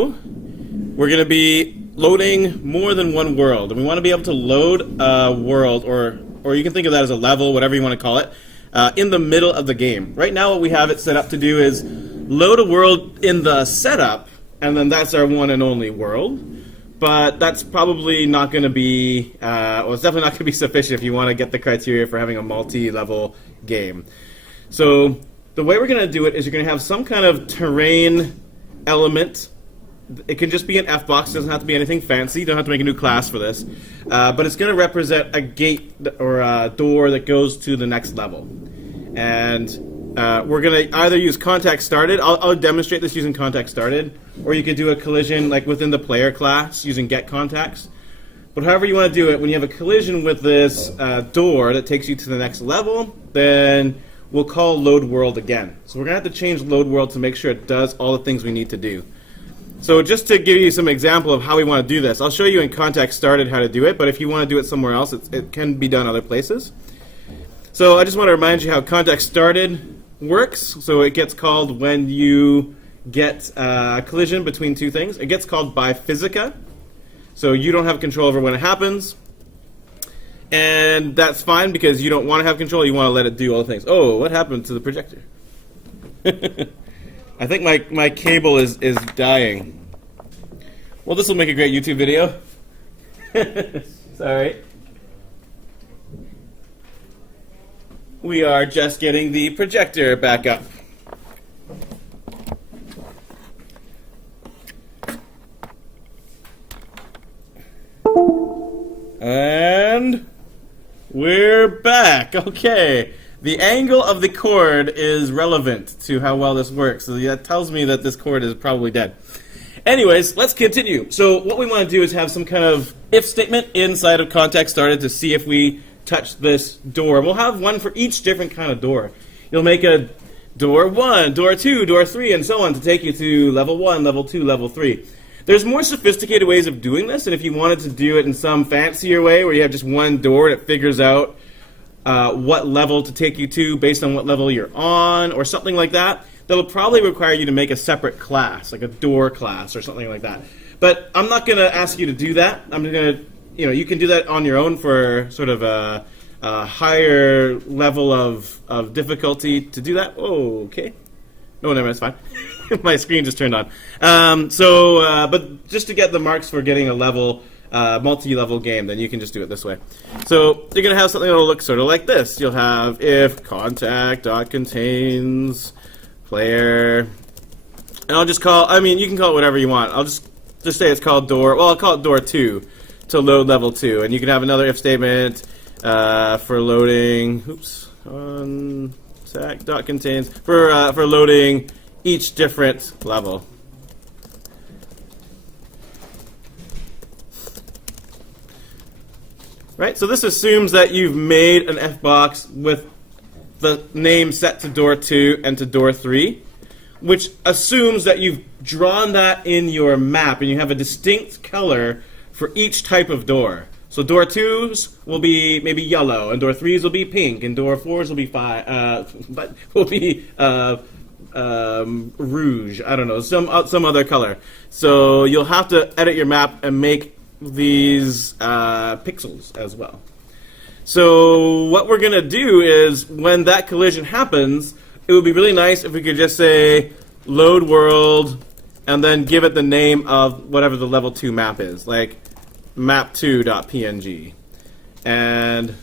So we're going to be loading more than one world. And we want to be able to load a world, or you can think of that as a level, whatever you want to call it, in the middle of the game. Right now what we have it set up to do is load a world in the setup, and then that's our one and only world. But that's probably not going to be, well, it's definitely not going to be sufficient if you want to get the criteria for having a multi-level game. So the way we're going to do it is you're going to have some kind of terrain element. It can just be an F box. It doesn't have to be anything fancy. You don't have to make a new class for this. But it's going to represent a gate or a door that goes to the next level. And we're going to either use context started. I'll demonstrate this using context started. Or you could do a collision like within the player class using get context. But however you want to do it, when you have a collision with this door that takes you to the next level, then we'll call load world again. So we're going to have to change load world to make sure it does all the things we need to do. So just to give you some example of how we want to do this, I'll show you in context started how to do it, but if you want to do it somewhere else, it can be done other places. So I just want to remind you how context started works. So it gets called when you get a collision between two things. It gets called by Fisica. So you don't have control over when it happens. And that's fine because you don't want to have control. You want to let it do all the things. Oh, what happened to the projector? I think my cable is dying. Well, this will make a great YouTube video. It's all right. We are just getting the projector back up. And we're back. Okay. The angle of the cord is relevant to how well this works. So that tells me that this cord is probably dead. Anyways, let's continue. So what we want to do is have some kind of if statement inside of context started to see if we touch this door. We'll have one for each different kind of door. You'll make a door 1, door 2, door 3, and so on to take you to level 1, level 2, level 3. There's more sophisticated ways of doing this, and if you wanted to do it in some fancier way where you have just one door that figures out what level to take you to based on what level you're on or something like that, that'll probably require you to make a separate class, like a door class or something like that. But I'm not going to ask you to do that. I'm going to, you can do that on your own for sort of a higher level of difficulty to do that. Oh, okay. No, never mind, it's fine. My screen just turned on. But just to get the marks for getting a level, multi-level game, then you can just do it this way. So you're going to have something that will look sort of like this. You'll have if contact.contains player, and I'll just call, you can call it whatever you want. I'll just say it's called door, well, I'll call it door 2 to load level 2. And you can have another if statement for loading, contact.contains, for loading each different level. Right, so this assumes that you've made an F box with the name set to door 2 and to door 3, which assumes that you've drawn that in your map and you have a distinct color for each type of door. So door 2s will be maybe yellow, and door 3s will be pink, and door 4s will be rouge. I don't know, some other color. So you'll have to edit your map and make these pixels as well. So what we're going to do is when that collision happens, it would be really nice if we could just say load world and then give it the name of whatever the level 2 map is, like map2.png, and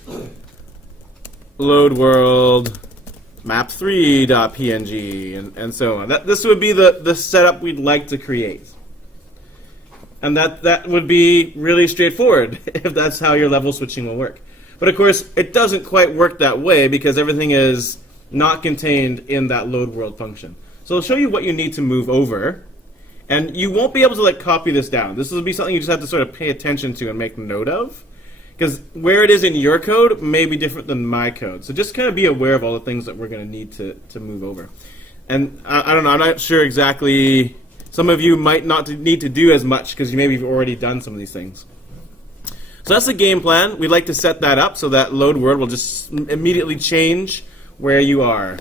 load world map3.png, and so on. This would be the setup we'd like to create. And that would be really straightforward if that's how your level switching will work. But of course, it doesn't quite work that way because everything is not contained in that load world function. So I'll show you what you need to move over. And you won't be able to copy this down. This will be something you just have to sort of pay attention to and make note of. Because where it is in your code may be different than my code. So just kind of be aware of all the things that we're going to need to move over. And I don't know, I'm not sure exactly. Some of you might not need to do as much because you maybe have already done some of these things. So that's the game plan. We'd like to set that up so that load world will just immediately change where you are.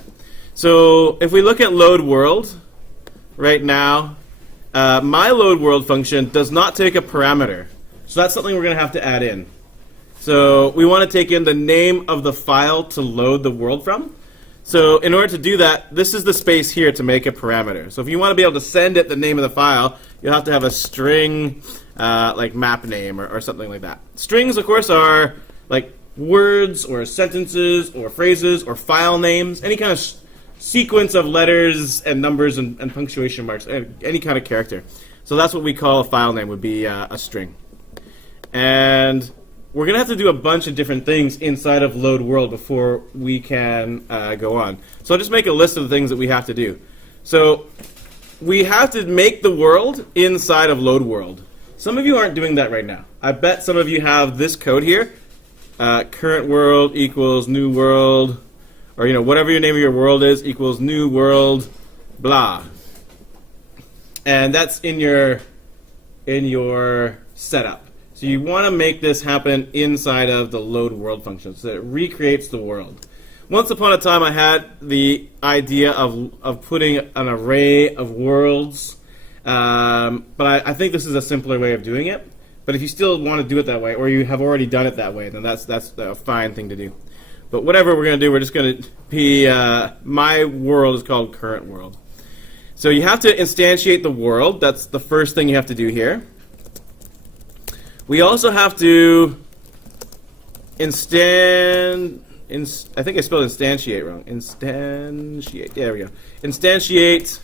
So if we look at load world right now, my load world function does not take a parameter. So that's something we're going to have to add in. So we want to take in the name of the file to load the world from. So in order to do that, this is the space here to make a parameter. So if you want to be able to send it the name of the file, you'll have to have a string like map name or something like that. Strings, of course, are like words or sentences or phrases or file names, any kind of sequence of letters and numbers and punctuation marks, any kind of character. So that's what we call a file name, would be a string. And we're going to have to do a bunch of different things inside of load world before we can go on. So I'll just make a list of the things that we have to do. So we have to make the world inside of load world. Some of you aren't doing that right now. I bet some of you have this code here. Current world equals new world, or whatever your name of your world is equals new world, blah. And that's in your setup. So you want to make this happen inside of the load world function so that it recreates the world. Once upon a time, I had the idea of putting an array of worlds, but I think this is a simpler way of doing it. But if you still want to do it that way, or you have already done it that way, then that's a fine thing to do. But whatever we're going to do, we're just going to be, my world is called current world. So you have to instantiate the world. That's the first thing you have to do here. We also have to I think I spelled instantiate wrong. Instantiate, there we go. Instantiate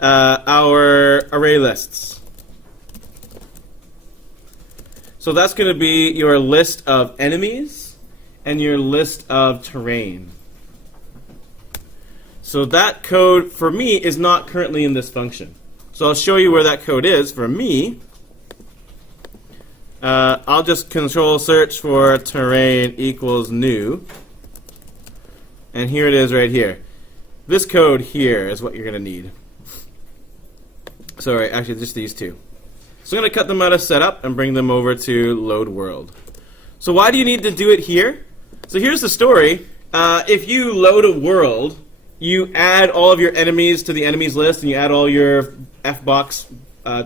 our array lists. So that's going to be your list of enemies and your list of terrain. So that code, for me, is not currently in this function. So I'll show you where that code is. For me, I'll just control search for terrain equals new. And here it is right here. This code here is what you're going to need. Sorry, actually just these two. So I'm going to cut them out of setup and bring them over to load world. So why do you need to do it here? So here's the story. If you load a world, you add all of your enemies to the enemies list, and you add all your Fbox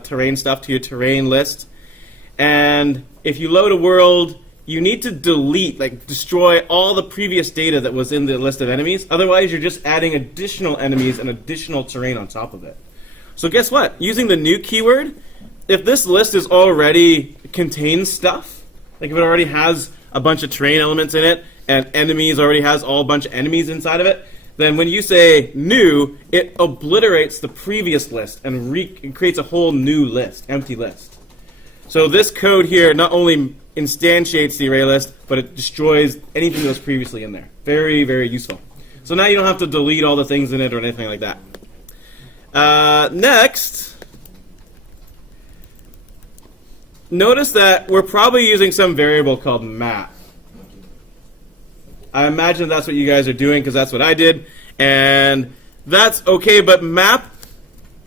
terrain stuff to your terrain list. And if you load a world, you need to delete, destroy all the previous data that was in the list of enemies. Otherwise, you're just adding additional enemies and additional terrain on top of it. So guess what? Using the new keyword, if this list is already contains stuff, like if it already has a bunch of terrain elements in it, and enemies already has a bunch of enemies inside of it, then when you say new, it obliterates the previous list and creates a whole new list, empty list. So this code here not only instantiates the array list, but it destroys anything that was previously in there. Very, very useful. So now you don't have to delete all the things in it or anything like that. Next, notice that we're probably using some variable called map. I imagine that's what you guys are doing because that's what I did. And that's okay, but map,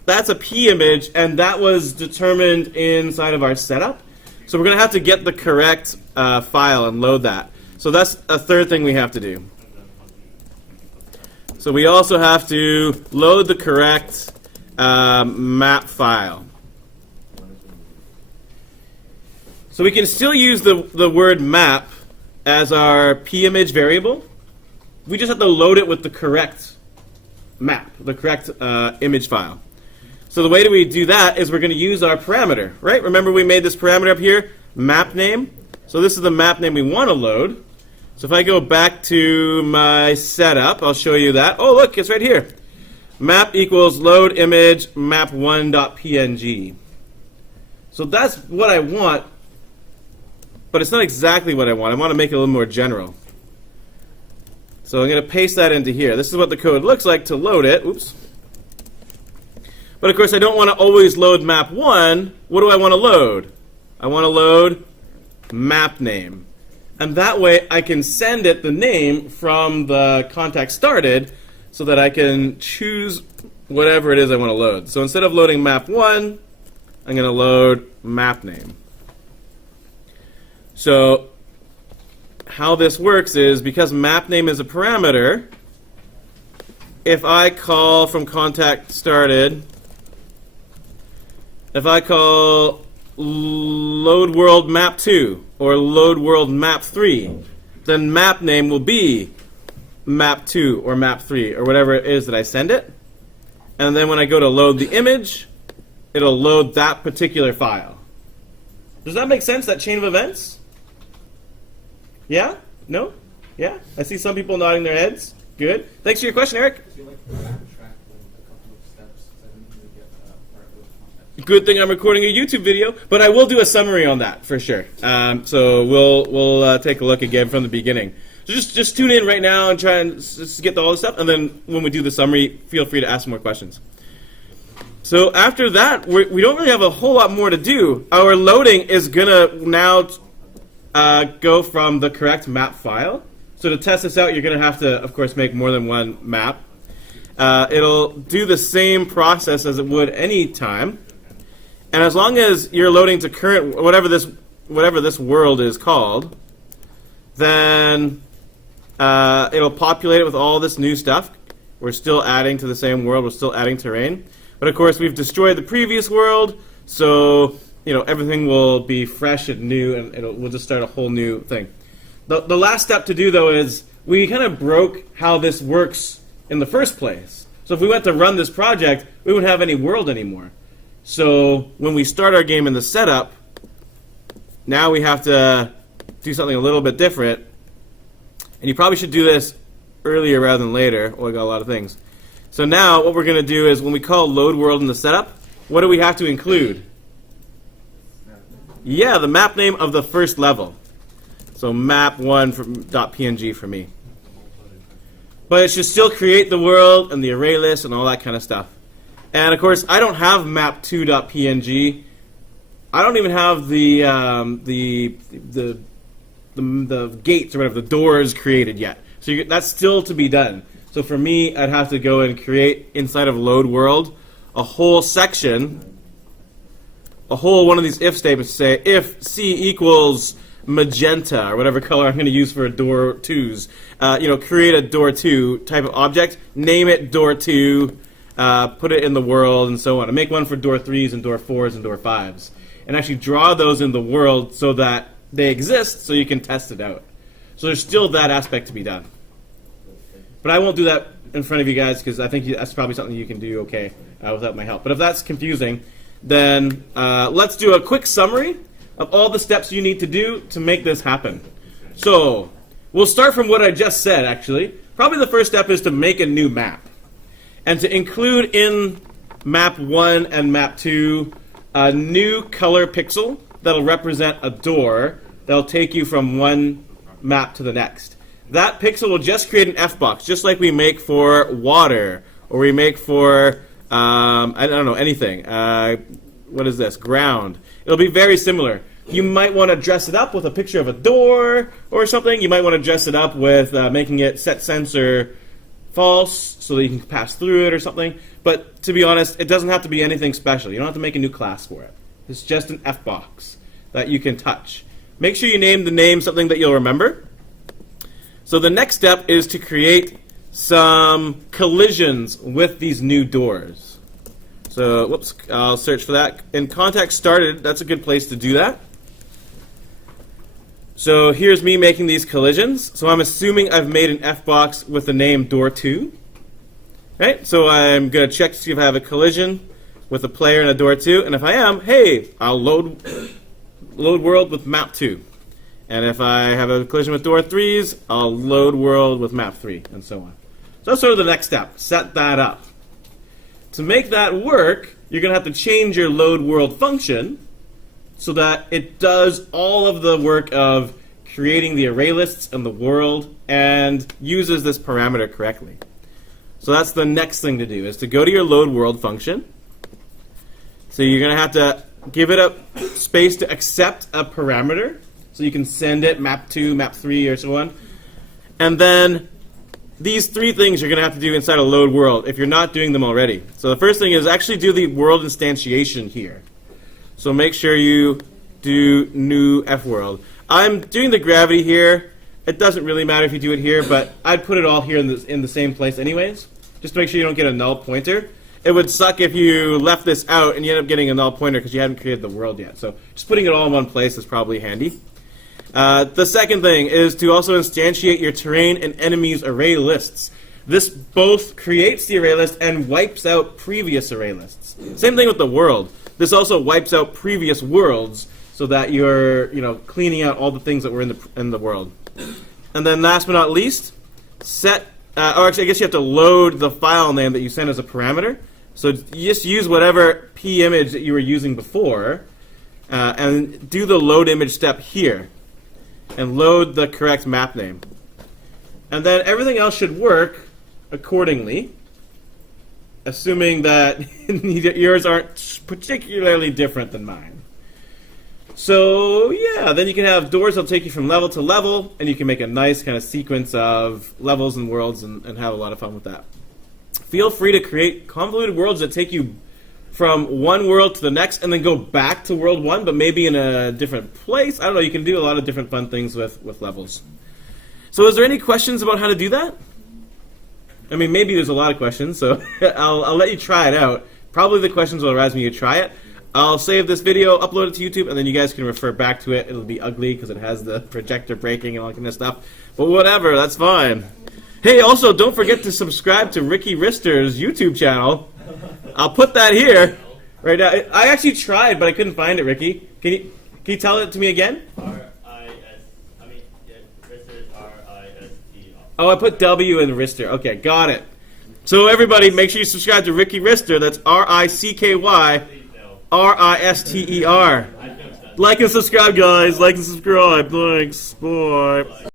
that's a p image, and that was determined inside of our setup. So we're going to have to get the correct file and load that. So that's a third thing we have to do. So we also have to load the correct map file. So we can still use the word map as our p-image variable. We just have to load it with the correct map, the correct image file. So the way that we do that is we're going to use our parameter, right? Remember we made this parameter up here, map name. So this is the map name we want to load. So if I go back to my setup, I'll show you that. Oh, look, it's right here. Map equals load image map1.png. So that's what I want, but it's not exactly what I want. I want to make it a little more general. So I'm going to paste that into here. This is what the code looks like to load it. Oops. But of course, I don't want to always load map1. What do I want to load? I want to load map name. And that way, I can send it the name from the contact started so that I can choose whatever it is I want to load. So instead of loading map1, I'm going to load map name. So how this works is because map name is a parameter, if I call from contact started if I call load world map 2 or load world map 3, then map name will be map 2 or map 3 or whatever it is that I send it. And then when I go to load the image, it'll load that particular file. Does that make sense, that chain of events? Yeah? No? Yeah? I see some people nodding their heads. Good. Thanks for your question, Eric. Good thing I'm recording a YouTube video, but I will do a summary on that for sure. So we'll take a look again from the beginning. So just tune in right now and try and just get all this stuff, and then when we do the summary, feel free to ask more questions. So after that, we don't really have a whole lot more to do. Our loading is gonna now go from the correct map file. So to test this out, you're gonna have to, of course, make more than one map. It'll do the same process as it would any time. And as long as you're loading to current, whatever this world is called, then it'll populate it with all this new stuff. We're still adding to the same world. We're still adding terrain. But of course, we've destroyed the previous world, so everything will be fresh and new, and we'll just start a whole new thing. The last step to do, though, is we kind of broke how this works in the first place. So if we went to run this project, we wouldn't have any world anymore. So when we start our game in the setup, now we have to do something a little bit different. And you probably should do this earlier rather than later. Oh, I got a lot of things. So now what we're going to do is when we call load world in the setup, what do we have to include? Yeah, the map name of the first level. So map1 from .png for me. But it should still create the world and the array list and all that kind of stuff. And of course, I don't have map2.png. I don't even have the gates or whatever, the doors created yet. So that's still to be done. So for me, I'd have to go and create inside of load world a whole section, a whole one of these if statements to say if C equals magenta or whatever color I'm going to use for a door 2's. Create a door 2 type of object, name it door 2, put it in the world, and so on. And make one for door 3's and door 4's and door 5's. And actually draw those in the world so that they exist so you can test it out. So there's still that aspect to be done. But I won't do that in front of you guys because I think that's probably something you can do okay without my help. But if that's confusing, then let's do a quick summary of all the steps you need to do to make this happen. So we'll start from what I just said, actually. Probably the first step is to make a new map. And to include in map 1 and map 2 a new color pixel that'll represent a door that'll take you from one map to the next. That pixel will just create an F box, just like we make for water, or we make for, I don't know, anything. What is this? Ground. It'll be very similar. You might want to dress it up with a picture of a door or something. You might want to dress it up with making it set sensor false so that you can pass through it or something. But to be honest, it doesn't have to be anything special. You don't have to make a new class for it. It's just an F box that you can touch. Make sure you name the name something that you'll remember. So the next step is to create some collisions with these new doors. So, whoops, I'll search for that. In context started, that's a good place to do that. So here's me making these collisions. So I'm assuming I've made an F box with the name door2. Right? So I'm going to check to see if I have a collision with a player and a door2. And if I am, hey, I'll load world with map 2. And if I have a collision with door 3's, I'll load world with map 3, and so on. So that's sort of the next step. Set that up. To make that work, you're going to have to change your load world function so that it does all of the work of creating the array lists and the world and uses this parameter correctly. So that's the next thing to do, is to go to your load world function. So you're going to have to give it a space to accept a parameter. So you can send it map 2, map 3, or so on. And then these three things you're going to have to do inside a load world if you're not doing them already. So the first thing is actually do the world instantiation here. So make sure you do new F world. I'm doing the gravity here. It doesn't really matter if you do it here, but I'd put it all here in the same place anyways, just to make sure you don't get a null pointer. it would suck if you left this out and you end up getting a null pointer because you haven't created the world yet. So just putting it all in one place is probably handy. The second thing is to also instantiate your terrain and enemies array lists. This both creates the array list and wipes out previous array lists. Same thing with the world. This also wipes out previous worlds so that you're, cleaning out all the things that were in the world. And then last but not least, I guess you have to load the file name that you sent as a parameter. So you just use whatever p image that you were using before, and do the load image step here, and load the correct map name. And then everything else should work accordingly, assuming that yours aren't particularly different than mine. So yeah, then you can have doors that'll take you from level to level, and you can make a nice kind of sequence of levels and worlds and have a lot of fun with that. Feel free to create convoluted worlds that take you from one world to the next and then go back to world 1, but maybe in a different place. I don't know, you can do a lot of different fun things with levels. So is there any questions about how to do that? I mean, maybe there's a lot of questions, so I'll let you try it out. Probably the questions will arise when you try it. I'll save this video, upload it to YouTube, and then you guys can refer back to it. It'll be ugly because it has the projector breaking and all that kind of stuff. But whatever, that's fine. Hey, also, don't forget to subscribe to Ricky Rister's YouTube channel. I'll put that here right now. I actually tried, but I couldn't find it, Ricky. Can you tell it to me again? Oh, I put W in Rister. Okay, got it. So everybody, make sure you subscribe to Ricky Rister. That's RICKYRISTER. Like and subscribe, guys. Like and subscribe. Thanks. Bye.